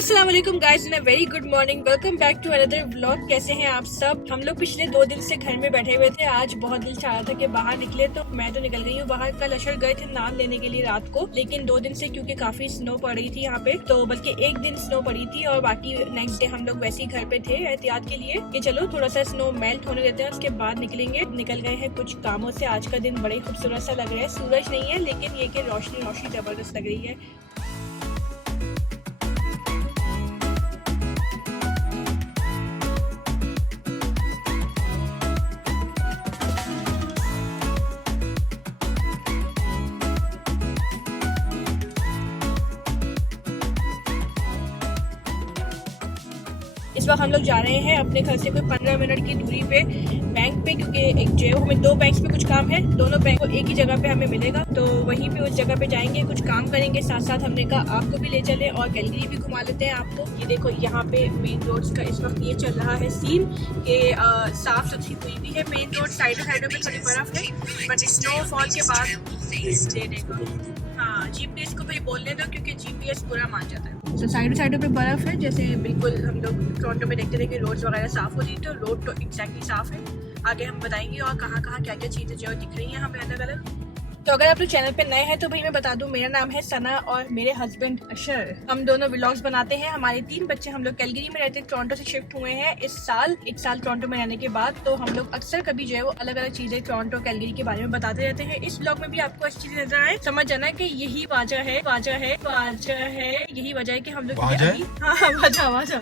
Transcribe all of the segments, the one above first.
अस्सलाम वालेकुम guys and very good morning. Welcome back to another vlog. कैसे हैं आप सब? हम लोग पिछले 2 दिन से घर में बैठे हुए थे। आज बहुत दिल चाह रहा था कि बाहर निकले, तो मैं तो निकल गई हूँ बाहर। कल अशर गए थे नाम लेने के लिए रात को, लेकिन 2 दिन से क्योंकि काफी स्नो पड़ रही थी यहाँ पे, तो बल्कि एक दिन स्नो पड़ी थी और बाकी नेक्स्ट डे हम लोग वैसे ही घर पे थे एहतियात के लिए कि चलो थोड़ा सा स्नो मेल्ट होने देते हैं, उसके बाद निकलेंगे। निकल गए हैं कुछ कामों से। आज का दिन बड़े खूबसूरत सा लग रहा है। सूरज नहीं है लेकिन ये कि रोशनी रोशनी जबरदस्त लग रही है। इस वक्त हम लोग जा रहे हैं अपने घर से कोई 15 मिनट की दूरी पे बैंक पे, क्योंकि एक जो है हमें 2 बैंक्स पे कुछ काम है। दोनों बैंक को एक ही जगह पे हमें मिलेगा, तो वहीं पे उस जगह पे जाएंगे, कुछ काम करेंगे। साथ साथ हमने कहा आपको भी ले चले और कैलगरी भी घुमा लेते हैं आपको। ये देखो यहाँ पे मेन रोड्स का इस वक्त ये चल रहा है सीन कि साफ सुथरी हुई भी है मेन रोड। साइडों में थोड़ी बर्फ है, बट स्नोफॉल के बाद देने को हाँ GPS को भाई बोलने दो, क्योंकि GPS पूरा मान जाता है। तो साइडों पे बर्फ है, जैसे बिल्कुल हम लोग टोरंटो में देखते थे कि रोड्स वगैरह साफ हो रही थी, तो रोड तो एग्जैक्टली साफ है। आगे हम बताएंगे और कहाँ क्या क्या चीजें जो दिख रही हैं हमें अलग अलग। तो अगर आप लोग चैनल पे नए हैं तो भाई मैं बता दूं, मेरा नाम है सना और मेरे हस्बैंड अशर। हम दोनों व्लॉग्स बनाते हैं। हमारे 3 बच्चे, हम लोग कैलगरी में रहते, टोरंटो से शिफ्ट हुए हैं इस साल। 1 साल टोरंटो में रहने के बाद तो हम लोग अक्सर कभी जो है वो अलग अलग चीजें टोरंटो कैलगरी के बारे में बताते रहते हैं। इस व्लॉग में भी आपको अच्छी चीज नजर आए, समझ जाना कि यही वजह है यही वजह है कि हम लोग वजह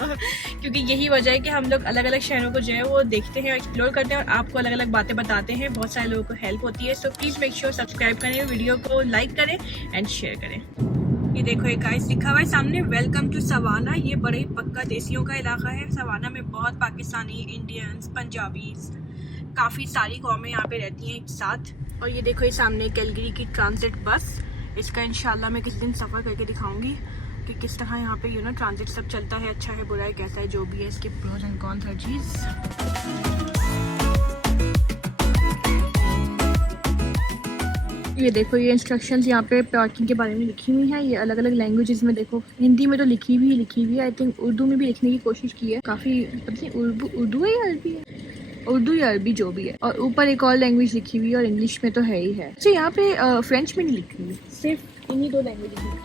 क्योंकि यही वजह है कि हम लोग अलग अलग शहरों को जो है वो देखते हैं, एक्सप्लोर करते हैं और आपको अलग अलग बातें बताते हैं। बहुत सारे लोगों को हेल्प होती है। So please make sure subscribe करें, वीडियो को लाइक करें एंड शेयर करें। ये देखो एक गाइस लिखा हुआ है सामने, वेलकम टू सवाना। ये बड़े ही पक्का देसियों का इलाका है। सवाना में बहुत पाकिस्तानी, इंडियंस, पंजाबीज, काफ़ी सारी कौमें यहाँ पे रहती हैं एक साथ। और ये देखो ये सामने कैलगरी की ट्रांजिट बस। इसका इंशाल्लाह मैं किसी दिन सफ़र करके दिखाऊंगी कि किस तरह यहाँ पे ट्रांजिट सब चलता है, अच्छा है बुरा है कैसा है, जो भी है इसके प्रोज एंड कॉन्स हर चीज़। ये देखो ये इंस्ट्रक्शंस यहाँ पे पार्किंग के बारे में लिखी हुई हैं। ये अलग अलग लैंग्वेजेस में देखो, हिंदी में तो लिखी हुई है। आई थिंक उर्दू में भी लिखने की कोशिश की है काफ़ी। उर्दू है या अरबी है? उर्दू या अरबी जो भी है। और ऊपर एक और लैंग्वेज लिखी हुई है और इंग्लिश में तो है ही है। अच्छा यहाँ पे फ्रेंच में नहीं लिखी हुई, सिर्फ इन्हीं 2 लैंग्वेज लिखी हुई।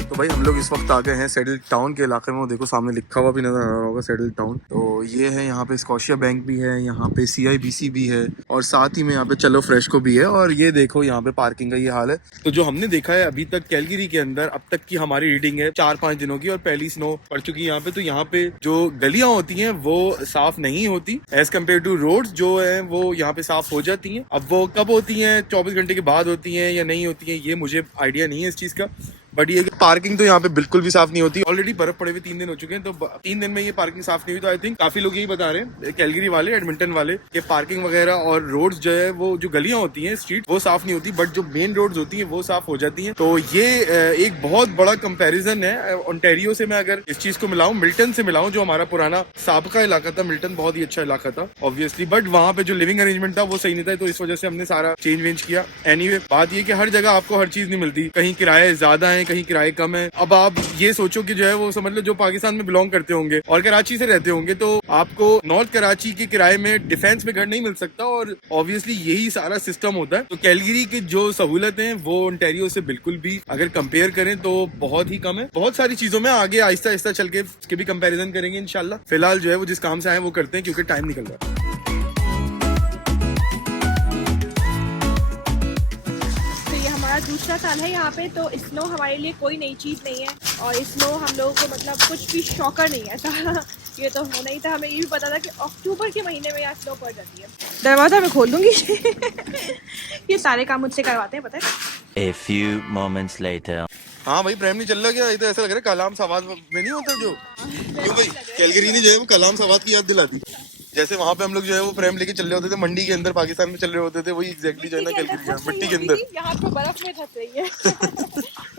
तो भाई हम लोग इस वक्त आ गए हैं सेटल टाउन के इलाके में। वो देखो सामने लिखा हुआ भी नजर आ रहा होगा सेटल टाउन। तो ये है, यहाँ पे स्कॉशिया बैंक भी है, यहाँ पे CIBC भी है और साथ ही में यहाँ पे चलो फ्रेश को भी है। और ये देखो यहाँ पे पार्किंग का ये हाल है। तो जो हमने देखा है अभी तक कैलगरी के अंदर, अब तक की हमारी रीडिंग है 4-5 दिनों की और पहली स्नो पड़ चुकी है यहाँ पे। तो यहाँ पे जो गलियां होती हैं वो साफ नहीं होती एज कम्पेयर टू रोड जो है वो यहाँ पे साफ हो जाती है। अब वो कब होती है, 24 घंटे के बाद होती है या नहीं होती है, ये मुझे आइडिया नहीं है इस चीज का। बट ये पार्किंग तो यहाँ पे बिल्कुल भी साफ नहीं होती। ऑलरेडी बर्फ पड़े हुए 3 दिन हो चुके हैं, तो 3 दिन में ये पार्किंग साफ नहीं हुई। तो आई थिंक काफी लोग यही बता रहे हैं कैलगरी वाले, एडमिंटन वाले, कि पार्किंग वगैरह और रोड्स जो है वो जो गलियां होती हैं स्ट्रीट वो साफ नहीं होती, बट जो मेन रोड्स होती हैं वो साफ हो जाती हैं। तो ये एक बहुत बड़ा कंपेरिजन है ओंटारियो से। मैं अगर इस चीज को मिलाऊं, मिल्टन से मिलाऊं, जो हमारा पुराना साबका इलाका था, मिल्टन बहुत ही अच्छा इलाका था ऑब्वियसली, बट वहाँ पे जो लिविंग अरेंजमेंट था वो सही नहीं था, तो इस वजह से हमने सारा चेंज वेंज किया। एनीवे बात ये कि हर जगह आपको हर चीज नहीं मिलती, कहीं किराए ज्यादा है, कहीं किराए कम है। अब आप ये सोचो कि जो है वो समझ लो जो पाकिस्तान में बिलोंग करते होंगे और कराची से रहते होंगे, तो आपको नॉर्थ कराची के किराए में डिफेंस में घर नहीं मिल सकता, और ऑब्वियसली यही सारा सिस्टम होता है। तो कैलगरी की जो सहूलतें हैं वो ओंटारियो से बिल्कुल भी अगर कंपेयर करें तो बहुत ही कम है। बहुत सारी चीजों में आगे आहिस्ता आहिस्ता चल के इसके भी कंपेरिजन करेंगे इंशाल्लाह। फिलहाल जो है वो जिस काम से आए वो करते हैं क्योंकि टाइम निकल रहा है। दूसरा साल है यहाँ पे, तो स्नो हमारे लिए कोई नई चीज़ नहीं है और स्नो हम लोगों को मतलब कुछ भी शॉकर नहीं है ऐसा। ये तो होना ही था, हमें ये भी पता था कि अक्टूबर के महीने में यहाँ स्नो पड़ जाती है। दरवाजा मैं खोल दूंगी। ये सारे काम मुझसे करवाते हैं, पता है। A few moments later. हाँ भाई प्रेम नहीं चल रहा क्या? ये तो ऐसा लग रहा है कलाम सवाद में नहीं होता जो, क्यों भाई कैलगरी नहीं जो है वो कलाम सवाद की याद दिलाती। जैसे वहाँ पे हम लोग जो है वो फ्रेम लेके चल रहे होते थे मंडी के अंदर, पाकिस्तान में चल रहे होते थे, वही एग्जैक्टली जो है ना कैलगरी मिट्टी के अंदर। यहाँ पे बर्फ में धस रही है।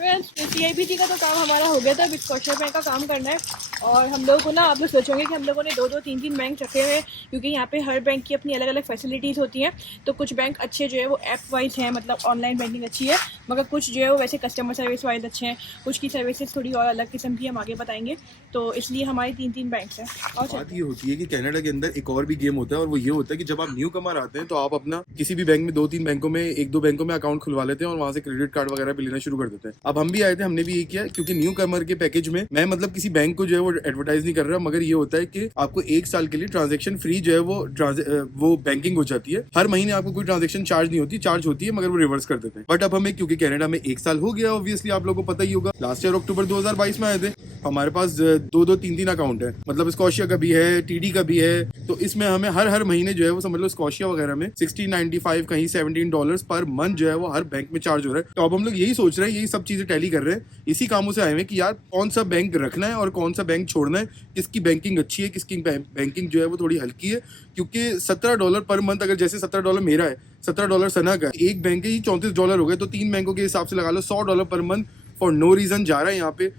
फ्रेंड्स, CIBC का तो काम हमारा हो गया था, अभी स्कॉशिया बैंक का काम करना है। और हम लोगों को ना, आप लोग सोचोगे कि हम लोगों ने 2-2, 3-3 बैंक रखे हुए हैं, क्योंकि यहाँ पे हर बैंक की अपनी अलग अलग फैसिलिटीज़ होती हैं। तो कुछ बैंक अच्छे जो है वो ऐप वाइज हैं, मतलब ऑनलाइन बैंकिंग अच्छी है, मगर कुछ जो है वो वैसे कस्टमर सर्विस वाइज अच्छे हैं, कुछ की सर्विसेज थोड़ी और अलग किस्म की हम आगे बताएंगे। तो इसलिए हमारी 3-3 बैंक्स हैं। और बात ये होती है कि कनाडा के अंदर एक और भी गेम होता है, और वो ये होता है कि जब आप न्यू कमर आते हैं तो आप अपना किसी भी बैंक में 2-3 बैंकों में 1-2 बैंकों में अकाउंट खुलवा लेते हैं और वहां से क्रेडिट कार्ड वगैरह भी लेना शुरू कर देते हैं। अब हम भी आए थे, हमने भी ये किया, क्योंकि न्यू कमर के पैकेज में मैं मतलब किसी बैंक को जो है वो एडवर्टाइज नहीं कर रहा, मगर ये होता है कि आपको 1 साल के लिए ट्रांजेक्शन फ्री जो है वो बैंकिंग हो जाती है। हर महीने आपको कोई ट्रांजेक्शन चार्ज नहीं होती, चार्ज होती है मगर वो रिवर्स कर देते हैं। बट अब हमें, क्योंकि कनाडा में 1 साल हो गया, ऑब्वियसली आप लोगों को पता ही होगा, लास्ट ईयर अक्टूबर 2022 में आए थे, हमारे पास 2-2, 3-3 अकाउंट है, मतलब स्कॉशिया का भी है, TD का भी है। तो इसमें हमें हर महीने जो है वो समझ लो स्कॉशिया वगैरह में $16.95 कहीं $17 पर मंथ जो है वो हर बैंक में चार्ज हो रहा है। तो अब हम लोग यही सोच रहे हैं, यही सब चीजें टैली कर रहे हैं, इसी कामों से आए हैं कि यार कौन सा बैंक रखना है और कौन सा बैंक छोड़ना है, किसकी बैंकिंग अच्छी है, किसकी बैंकिंग जो है वो थोड़ी हल्की है। क्योंकि $17 पर मंथ, अगर जैसे $17 मेरा है, $17 सना का, एक बैंक के ही $34 हो गए, तो 3 बैंकों के हिसाब से लगा लो $100 per month for no reason जा रहा है यहाँ पे।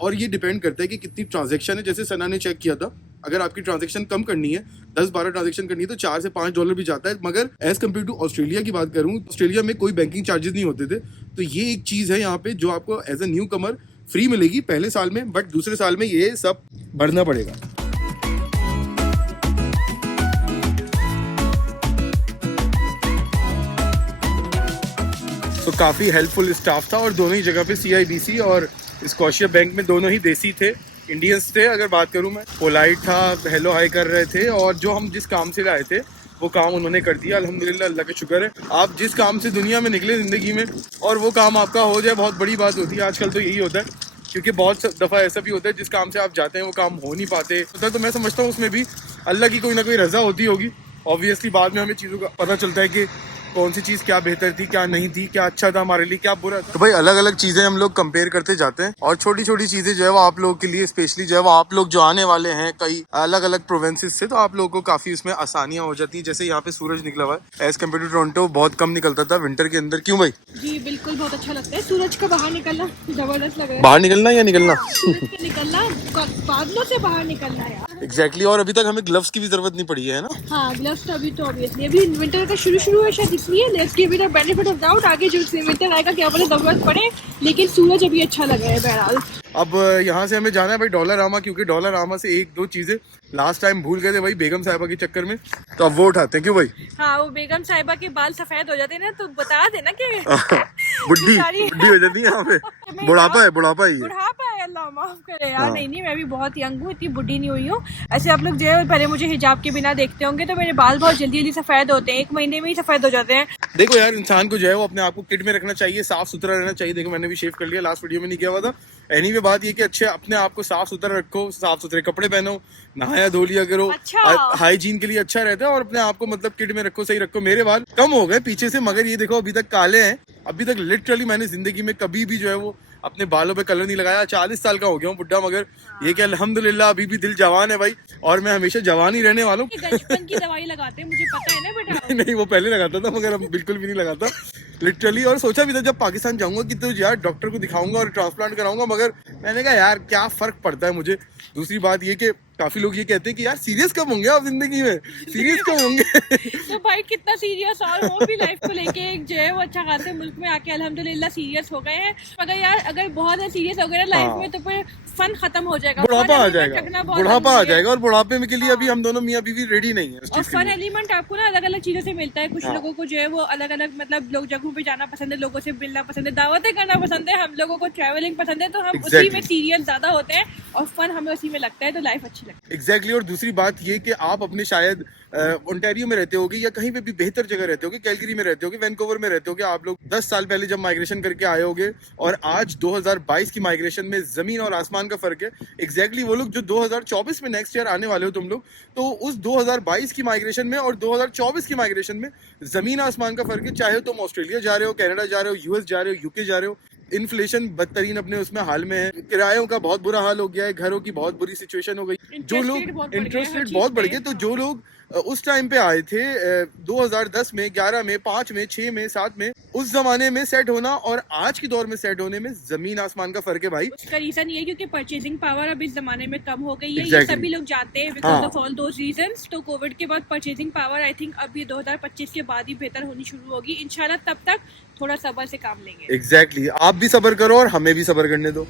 और ये डिपेंड करता है कि कितनी ट्रांजैक्शन है। जैसे सना ने चेक किया था, अगर आपकी ट्रांजैक्शन कम करनी है, 10-12 ट्रांजैक्शन करनी है, तो $4 से $5 भी जाता है। मगर एज कम्पेयर टू ऑस्ट्रेलिया की बात करूँ, ऑस्ट्रेलिया में कोई बैंकिंग चार्जेस नहीं होते थे। तो ये एक चीज़ है यहाँ पे जो आपको as a newcomer free मिलेगी पहले साल में, बट दूसरे साल में ये सब भरना पड़ेगा। तो काफ़ी हेल्पफुल स्टाफ था, और दोनों ही जगह पे CIBC और स्कॉशिया बैंक में दोनों ही देसी थे, इंडियंस थे। अगर बात करूं मैं, पोलाइट था, हेलो हाई कर रहे थे, और जो हम जिस काम से आए थे वो काम उन्होंने कर दिया, अल्हम्दुलिल्लाह, अल्लाह का शुक्र है। आप जिस काम से दुनिया में निकले ज़िंदगी में और वो काम आपका हो जाए, बहुत बड़ी बात होती है। आजकल तो यही होता है, क्योंकि बहुत दफ़ा ऐसा भी होता है जिस काम से आप जाते हैं वो काम हो नहीं पाते होता है। तो मैं समझता हूँ उसमें भी अल्लाह की कोई ना कोई रज़ा होती होगी। ऑब्वियसली बाद में हमें चीज़ों का पता चलता है कि कौन सी चीज़ क्या बेहतर थी, क्या नहीं थी, क्या अच्छा था हमारे लिए, क्या बुरा था। तो भाई अलग अलग चीज़ें हम लोग कंपेयर करते जाते हैं, और छोटी छोटी चीज़ें जो है वो आप लोगों के लिए स्पेशली जो है वो आप लोग जो आने वाले हैं कई अलग अलग प्रोविंसेस से, तो आप लोगों को काफ़ी उसमें आसानियाँ हो जाती हैं। जैसे यहाँ पे सूरज निकला हुआ है, एज कम्पेयर टू टोरंटो बहुत कम निकलता था विंटर के अंदर। क्यों भाई? जी बिल्कुल, बहुत अच्छा लगता है सूरज का बाहर निकलना, जबरदस्त लग रहा है। बाहर निकलना या निकलना? निकलना, बादलों से बाहर निकलना यार। एग्जैक्टली। और अभी तक हमें ग्लव्स की भी जरूरत नहीं पड़ी है ना? हाँ, ग्लव्स तो अभी ऑब्वियसली अभी विंटर का शुरू है शायद, इसलिए let's give it a benefit of doubt. आगे जो विंटर आएगा क्या पता जरूरत पड़े, लेकिन सूरज अभी अच्छा लग रहा है बहरहाल। अब यहाँ से हमें जाना है भाई डॉलरामा, क्योंकि डॉलरामा से 1-2 चीजें लास्ट टाइम भूल गए थे भाई बेगम साहिबा के चक्कर में, तो अब वो उठाते हैं। क्यों भाई? हाँ, वो बेगम साहिबा के बाल सफेद हो जाते हैं ना, तो बता देना कि बुढ़ी हो जाती है यहाँ पे, बुढ़ापा है बुढ़ापा है, अल्लाह माफ करे यार। नहीं, मैं भी बहुत यंग हूँ, इतनी बुढ़ी नहीं हुई हूँ। ऐसे आप लोग जो है पहले मुझे हिजाब के बिना देखते होंगे, तो मेरे बाल बहुत जल्दी सफेद होते हैं, 1 महीने में ही सफेद हो जाते हैं। देखो यार, इंसान को जो है वो अपने आप को किट में रखना चाहिए, साफ सुथरा रहना चाहिए। देखो मैंने भी शेव कर लिया, लास्ट वीडियो में नहीं किया हुआ था। एनीवे बात ये कि अच्छे अपने आप को साफ सुथरा रखो, साफ सुथरे कपड़े पहनो, नहाया धो लिया करो। अच्छा। हाइजीन के लिए अच्छा रहता है, और अपने आप को मतलब किट में रखो, सही रखो। मेरे बाल कम हो गए पीछे से, मगर ये देखो अभी तक काले हैं। अभी तक लिटरली मैंने जिंदगी में कभी भी जो है वो अपने बालों पे कलर नहीं लगाया। 40 साल का हो गया हूँ बुढ़ा, मगर ये कि अल्हम्दुलिल्लाह अभी भी दिल जवान है भाई, और मैं हमेशा जवान ही रहने वाला हूँ। बचपन की दवाई लगाते हैं, मुझे पता है ना बेटा। नहीं, वो पहले लगाता था, मगर अब बिल्कुल भी नहीं लगाता लिटरली। और सोचा भी था जब पाकिस्तान जाऊंगा कि तो यार डॉक्टर को दिखाऊंगा और ट्रांसप्लांट कराऊंगा, मगर मैंने कहा यार क्या फर्क पड़ता है मुझे। दूसरी बात ये कि काफी लोग ये कहते हैं कि यार सीरियस कब होंगे आप जिंदगी में, सीरियस कब होंगे? तो भाई कितना सीरियस और वो भी लाइफ को लेके एक जो है वो अच्छा खासे मुल्क में आके अल्हम्दुलिल्लाह सीरियस हो गए हैं। मगर यार अगर बहुत ज्यादा सीरियस हो गए ना लाइफ में, तो फिर फन खत्म हो जाएगा, बुढ़ापा आ जाएगा, और बुढ़ापे में के लिए अभी हम दोनों मियां बीवी रेडी नहीं है। और फन एलिमेंट आपको ना अलग अलग चीजों से मिलता है। कुछ लोगों को जो है वो अलग अलग मतलब लोग जगहों पे जाना पसंद है, लोगों से मिलना पसंद है, दावतें करना पसंद है। हम लोगों को ट्रैवलिंग पसंद है, तो हम उसी में सीरियस ज्यादा होते हैं और फन हमें उसी में लगता है, तो लाइफ अच्छी लगती है। एग्जैक्टली। और दूसरी बात ये कि आप अपने शायद ओंटारियो में रहते होगे या कहीं पे भी बेहतर जगह रहते होगे, कैलगरी में रहते होगे, वैंकूवर में रहते होगे। आप लोग 10 साल पहले जब माइग्रेशन करके आए होगे, और आज 2022 की माइग्रेशन में जमीन और आसमान का फर्क है। एग्जैक्टली वो लोग जो 2024 में नेक्स्ट ईयर आने वाले हो तुम लोग, तो उस 2022 की माइग्रेशन में और 2024 की माइग्रेशन में जमीन आसमान का फर्क है। चाहे तुम ऑस्ट्रेलिया जा रहे हो, कनाडा जा रहे हो, यूएस जा रहे हो, यूके जा रहे हो, इन्फ्लेशन बदतरीन अपने उसमें हाल में है, किरायों का बहुत बुरा हाल हो गया है, घरों की बहुत बुरी सिचुएशन हो गई, जो लोग इंटरेस्ट रेट बहुत बढ़ गए, तो जो लोग उस टाइम पे आए थे 2010 में, 11 में, 5 में, 6 में, 7 में। उस जमाने में सेट होना और आज के दौर में सेट होने में जमीन आसमान का फर्क है भाई। उसका रीजन ये है क्योंकि परचेजिंग पावर अब इस जमाने में कम हो गई है। Exactly. ये सभी लोग जानते हैं because of all those reasons. तो कोविड के बाद परचेजिंग पावर आई थिंक अब ये 2025 के बाद ही बेहतर होनी शुरू होगी इंशाल्लाह। तब तक थोड़ा सब्र से काम लेंगे। एग्जैक्टली आप भी सब्र करो और हमें भी सब्र करने दो।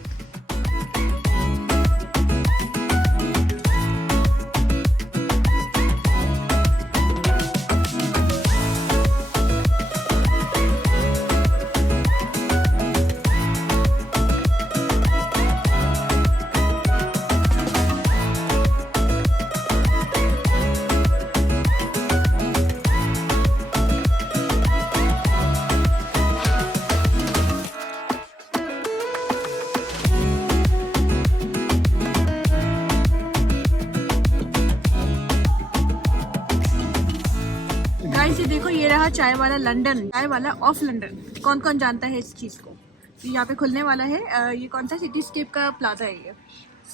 गाइस ये देखो, ये रहा चाय वाला लंदन, चाय वाला ऑफ लंदन। कौन कौन जानता है इस चीज़ को? यहाँ पे खुलने वाला है। ये कौन सा सिटी स्केप का प्लाजा है ये।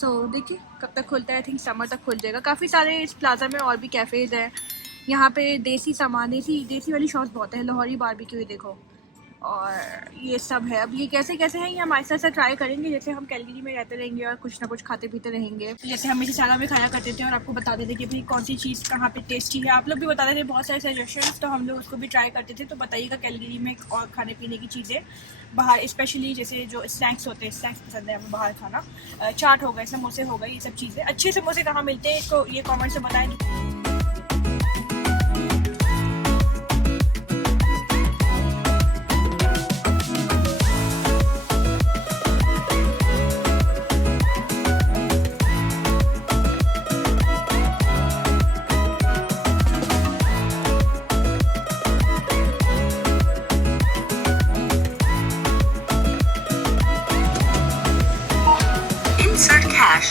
सो देखिए कब तक खुलता है। आई थिंक समर तक खुल जाएगा। काफ़ी सारे इस प्लाजा में और भी कैफ़ेज़ हैं। यहाँ पे देसी सामान, देसी वाली शॉप्स बहुत है। लाहौरी बारबेक्यू देखो और ये सब है। अब ये कैसे कैसे हैं ये हम ऐसा ऐसा ट्राई करेंगे जैसे हम कैलगरी में रहते रहेंगे और कुछ ना कुछ खाते पीते रहेंगे। जैसे हम इसी में खाया करते थे और आपको बता देते कि भाई कौन सी चीज़ कहाँ पे टेस्टी है। आप लोग भी बताते थे बहुत सारे सजेशंस, तो हम लोग उसको भी ट्राई करते थे। तो बताइएगा कैलगरी में और खाने पीने की चीज़ें बाहर, स्पेशली जैसे जो स्नैक्स होते हैं, स्नैक्स पसंद है हमें बाहर खाना। चाट हो गए, समोसे हो गए, ये सब चीज़ें। अच्छे समोसे कहाँ मिलते हैं इसको ये कॉमेंट से बताएँ। Insert cash.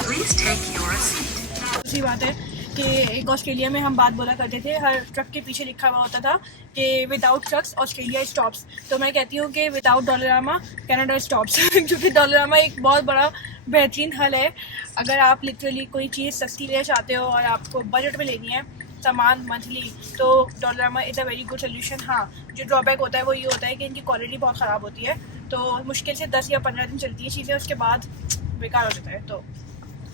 Please take your receipt. दूसरी बात है कि एक ऑस्ट्रेलिया में हम बात बोला करते थे, हर ट्रक के पीछे लिखा हुआ होता था कि विदाउट ट्रक्स ऑस्ट्रेलिया स्टॉप्स। तो मैं कहती हूँ कि विदाउट डॉलरामा कनाडा स्टॉप्स क्योंकि डॉलरामा एक बहुत बड़ा बेहतरीन हल है। अगर आप लिटरली कोई चीज़ सस्ती लेना चाहते हो और आपको बजट में लेनी है सामान मंथली, तो Dollarama is a very good solution. हाँ, जो ड्रॉबैक होता है वो ये होता है कि इनकी क्वालिटी बहुत ख़राब होती है। तो मुश्किल से 10 या 15 दिन चलती है चीज़ें, उसके बाद बेकार हो जाता है। तो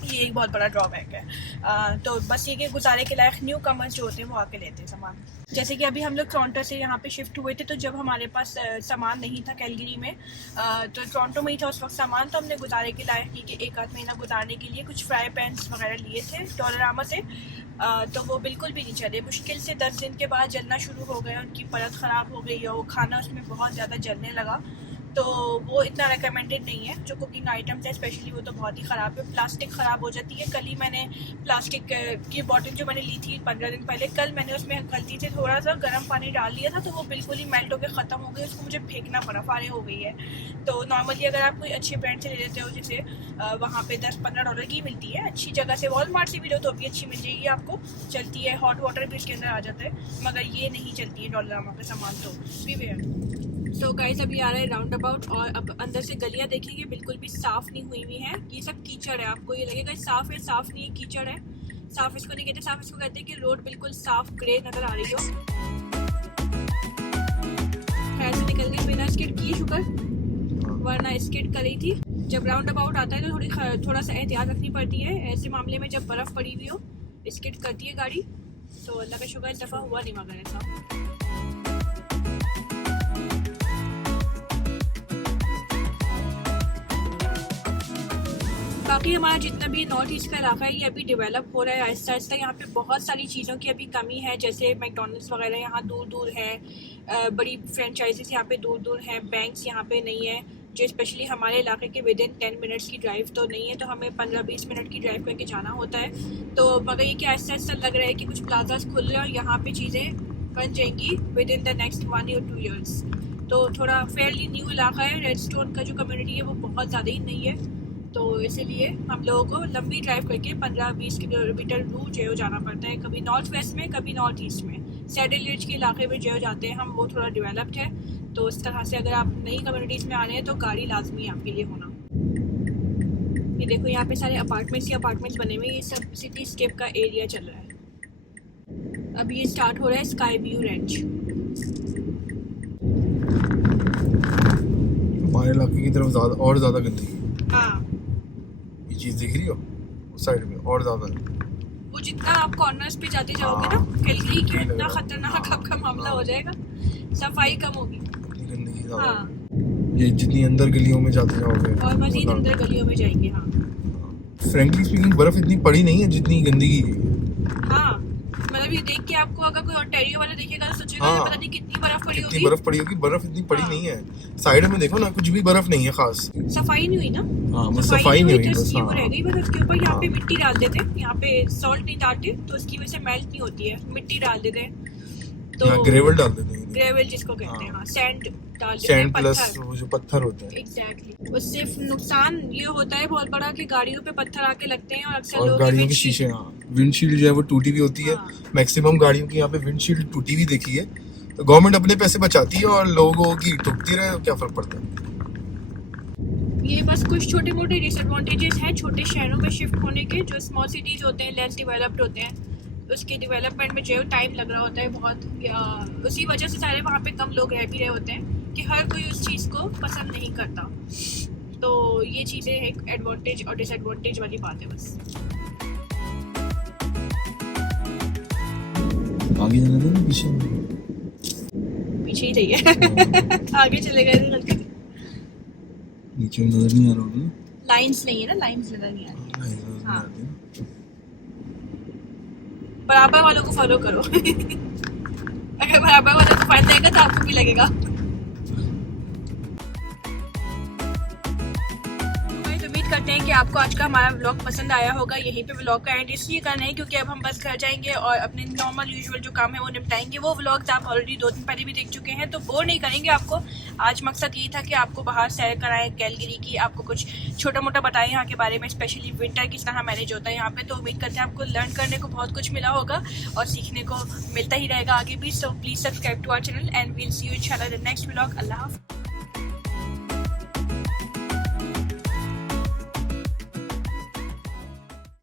ये एक बहुत बड़ा ड्रॉबैक है। तो बस ये कि गुजारे के लायक न्यू कमर्स जो होते हैं वो आके लेते हैं सामान। जैसे कि अभी हम लोग टोरंटो से यहाँ पे शिफ्ट हुए थे, तो जब हमारे पास सामान नहीं था कैलगरी में, तो टोरंटो में ही था उस वक्त सामान। तो हमने गुजारे के लायक की कि 1 आध महीना गुजारने के लिए कुछ फ्राई पैन्स वगैरह लिए थे डॉलरामा से। तो वो बिल्कुल भी नहीं चले। मुश्किल से 10 दिन के बाद जलना शुरू हो गया, उनकी परत ख़राब हो गई है, वो खाना उसमें बहुत ज़्यादा जलने लगा। तो वो इतना रिकमेंडेड नहीं है। जो कुकिंग आइटम्स है स्पेशली वो तो बहुत ही ख़राब है। प्लास्टिक ख़राब हो जाती है। कल ही मैंने प्लास्टिक की बॉटल जो मैंने ली थी 15 दिन पहले, कल मैंने उसमें गलती से थोड़ा सा गर्म पानी डाल लिया था, तो वो बिल्कुल ही मेल्ट होकर ख़त्म हो गई। उसको मुझे फेंकना पड़ा, फारे हो गई है। तो नॉर्मली अगर आप कोई अच्छे ब्रांड से ले लेते हो, जैसे वहाँ पे 10-15 डॉलर की मिलती है अच्छी जगह से, वॉलमार्ट से भी लो तो भी अच्छी मिल जाएगी आपको, चलती है। हॉट वाटर भी इसके अंदर आ जाता है, मगर ये नहीं चलती है डॉलरामा का सामान। तो बीवेयर। तो गाइस अभी आ रहा है राउंड अबाउट, और अब अंदर से गलियां देखेंगे बिल्कुल भी साफ़ नहीं हुई हुई हैं। ये सब कीचड़ है। आपको ये लगेगा साफ़ है, साफ़ नहीं है, कीचड़ है। साफ़ इसको नहीं कहते, साफ़ इसको कहते हैं कि रोड बिल्कुल साफ़ ग्रे नज़र आ रही हो। खैर से निकल गई बिना स्किड किए, शुक्र, वरना स्किड कर रही थी। जब राउंड अबाउट आता है तो थोड़ा सा एहतियात रखनी पड़ती है। ऐसे मामले में जब बर्फ़ पड़ी हुई हो स्किड करती है गाड़ी। तो अल्लाह का शुक्र इस दफ़ा हुआ नहीं मगर ऐसा। बाकी हमारा जितना भी नॉर्थ ईस्ट का इलाका है ये अभी डेवलप हो रहा है आहिस्ता आहिस्ता। यहाँ पे बहुत सारी चीज़ों की अभी कमी है, जैसे मैकडॉनल्ड्स वगैरह यहाँ दूर दूर है, बड़ी फ्रेंचाइजीज यहाँ पे दूर दूर हैं, बैंक्स यहाँ पे नहीं है, जो स्पेशली हमारे इलाके के विद इन 10 मिनट्स की ड्राइव तो नहीं है। तो हमें 15-20 मिनट की ड्राइव करके जाना होता है। तो मगर ये कि आहिस्ता आहिस्ता लग रहा है कि कुछ प्लाजास खुल रहे हैं और यहाँ पे चीज़ें बन जाएंगी with in the next 1 or 2 years। तो थोड़ा फेयरली न्यू इलाका है। रेडस्टोन का जो कम्युनिटी है वो बहुत ज़्यादा ही नहीं है, तो इसीलिए हम लोगों को लंबी ड्राइव करके 15-20 किलोमीटर दूर जो जाना पड़ता है, कभी नॉर्थ वेस्ट में, कभी नॉर्थ ईस्ट में। सैडल रिज के इलाके में जो जाते हैं हम, वो थोड़ा डेवलप्ड है। तो इस तरह से अगर आप नई कम्युनिटीज़ में आ रहे हैं तो गाड़ी लाजमी है आपके लिए होना। ये देखो यहाँ पे सारे अपार्टमेंट्स ही अपार्टमेंट्स बने हुए हैं, ये सब सिटी स्केप का एरिया चल रहा है। अब ये स्टार्ट हो रहा है स्काई व्यू रेंज। हमारे इलाके की तरफ ज़्यादा गंदगी है। हाँ, ये चीज़ दिख रही हो उस साइड में और ज़्यादा है। वो जितना आप कॉर्नर्स पे जाते जाओगे ना कैलगरी की, उतना खतरनाक आपका मामला हो जाएगा, सफाई कम होगी। गंदगी ज़्यादा है। हाँ, ये जितनी अंदर गलियों में जाते जाओगे और मजीद अंदर गलियों में जाएंगे। हाँ फ्रेंकली स्पीकिंग बर्फ इतनी पड़ी नहीं है जितनी गंदगी है। हाँ, मतलब ये देख के आपको अगर कोई ओंटारियो वाला देखेगा तो सोचेगा हाँ, पता नहीं कितनी बर्फ पड़ी कितनी होगी। बर्फ पड़ी होगी, बर्फ इतनी पड़ी हाँ। नहीं है। साइड में देखो ना कुछ भी बर्फ नहीं है खास। सफाई नहीं हुई ना। हाँ बस सफाई नहीं हुई तो बस। इसलिए वो रह गई, बस उसके ऊपर यहाँ पे हाँ। मिट्टी डाल देते, यहाँ पे सॉल्ट नहीं डालते तो उसकी वजह से मेल्ट नहीं होती है, मिट्टी डाल देते हैं तो यहाँ ग्रेवल डाल देते हैं। ग्रेवल जिसको कहते हैं, हाँ सैंड डाल देते हैं, सैंड प्लस पत्थर। वो जो पत्थर होते हैं। एग्जैक्टली, उससे नुकसान ये होता है बहुत बड़ा कि गाड़ियों पे पत्थर आके लगते हैं और अक्सर और लोग गाड़ियों के शीशे, हाँ विंडशील्ड जो है वो टूटी भी होती है। हाँ। मैक्सिमम गाड़ियों की यहाँ पे विंडशील्ड टूटी भी देखी है। तो गवर्नमेंट अपने पैसे बचाती है और लोगों की ठुकती रहे, क्या फर्क पड़ता है। ये बस कुछ छोटे मोटे डिसएडवांटेजेस हैं छोटे शहरों में शिफ्ट होने के। जो स्मॉल सिटीज होते हैं लेस डेवलप्ड होते हैं, उसके डेवलपमेंट में जो टाइम लग रहा होता है बहुत, उसी वजह से सारे वहाँ पे कम लोग रह भी रहे होते हैं कि हर कोई उस चीज़ को पसंद नहीं करता। तो ये चीज़ें एक एडवांटेज और डिसएडवांटेज वाली बात है बस। आगे जाना था ना पीछे पीछे ही चाहिए आगे चले गए गलती। नीचे नजर नहीं आ रहा होगा ना। लाइंस नहीं है ना, लाइंस नजर नहीं आ रही। नहीं, नजर नहीं हाँ। आती ना। बराबर वालों को फॉलो करो अगर बराबर वालों को फायदा आएगा तो आपको भी लगेगा। उम्मीद करते हैं कि आपको आज का हमारा व्लॉग पसंद आया होगा। यहीं पे व्लॉग का एंड इसलिए करना है क्योंकि अब हम बस घर जाएंगे और अपने नॉर्मल यूजुअल जो काम है वो निपटाएंगे। वो व्लॉग्स आप ऑलरेडी 2 दिन पहले भी देख चुके हैं तो बोर नहीं करेंगे आपको। आज मकसद यही था कि आपको बाहर सैर कराएं कैलगरी की, आपको कुछ छोटा मोटा बताएं यहाँ के बारे में, स्पेशली विंटर किस तरह मैनेज होता है यहाँ पे। तो उम्मीद करते हैं आपको लर्न करने को बहुत कुछ मिला होगा और सीखने को मिलता ही रहेगा आगे भी। So please subscribe to our channel and will see you इंशाल्लाह इन द नेक्स्ट व्लॉग। अल्लाह हाफ़िज़।